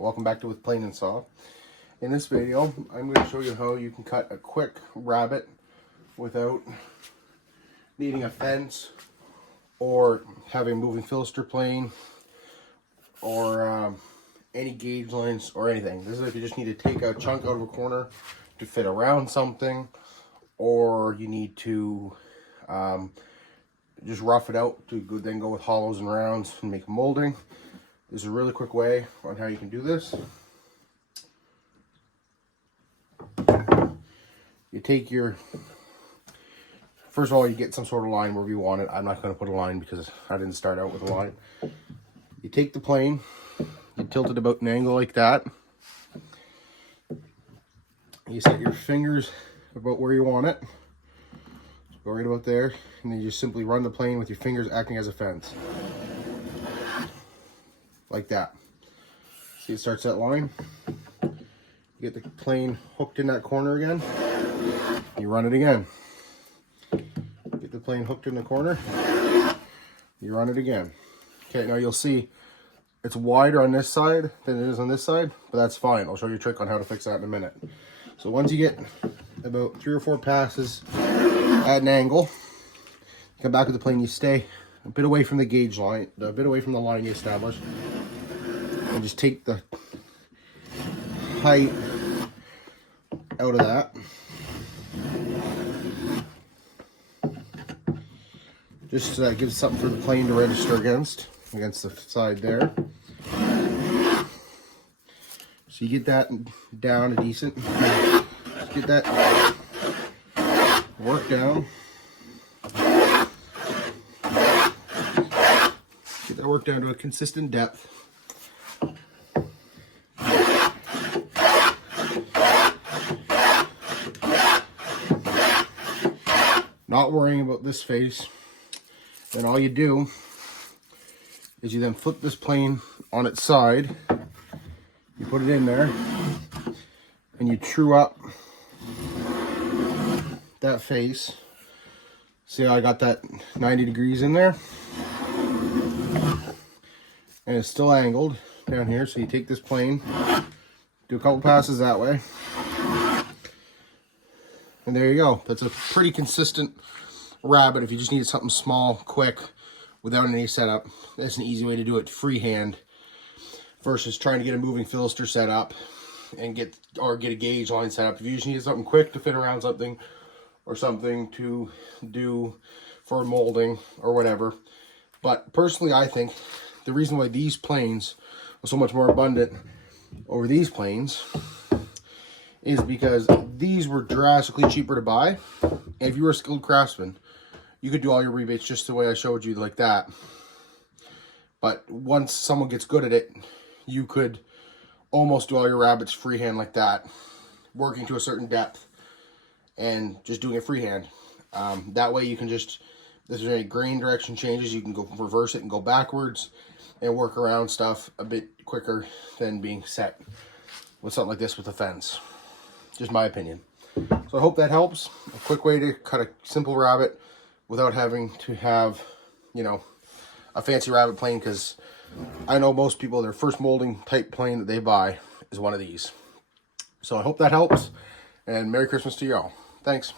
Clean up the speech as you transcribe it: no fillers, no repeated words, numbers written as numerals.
Welcome back to With Plane and Saw. In this video, I'm going to show you how you can cut a quick rabbet without needing a fence or having a moving filter plane or any gauge lines or anything. This is if you just need to take a chunk out of a corner to fit around something, or you need to just rough it out to then go with hollows and rounds and make a molding. There's a really quick way on how you can do this. You take your, first of all, you get some sort of line wherever you want it. I'm not going to put a line because I didn't start out with a line. You take the plane, you tilt it about an angle like that. You set your fingers about where you want it. Go right about there, and then you just simply run the plane with your fingers acting as a fence. Like that. See, it starts that line. You get the plane hooked in that corner again. You run it again. Get the plane hooked in the corner. You run it again. Okay, now you'll see it's wider on this side than it is on this side, but that's fine. I'll show you a trick on how to fix that in a minute. So once you get about 3 or 4 passes at an angle, you come back with the plane, you stay a bit away from the gauge line, a bit away from the line you established, and just take the height out of that. Just so that gives something for the plane to register against the side there. So you get that down a decent, just get that work down. Get that work down to a consistent depth. Not worrying about this face. Then all you do is you then flip this plane on its side. You put it in there and you true up that face. See how I got that 90 degrees in there? And it's still angled down here. So you take this plane, do a couple passes that way. And there you go. That's a pretty consistent rabbet if you just need something small, quick, without any setup. That's an easy way to do it freehand versus trying to get a moving filter set up and get a gauge line set up. If you just need something quick to fit around something or something to do for molding or whatever. But personally, I think the reason why these planes are so much more abundant over these planes is because these were drastically cheaper to buy. And if you were a skilled craftsman, you could do all your rebates just the way I showed you, like that. But once someone gets good at it, you could almost do all your rabbets freehand like that, working to a certain depth and just doing it freehand. That way you can just, if there's any grain direction changes, you can go reverse it and go backwards and work around stuff a bit quicker than being set with something like this with a fence. Just my opinion. So I hope that helps. A quick way to cut a simple rabbet without having to have, you know, a fancy rabbet plane, because I know most people, their first molding type plane that they buy is one of these. So I hope that helps, and Merry Christmas to you all. Thanks.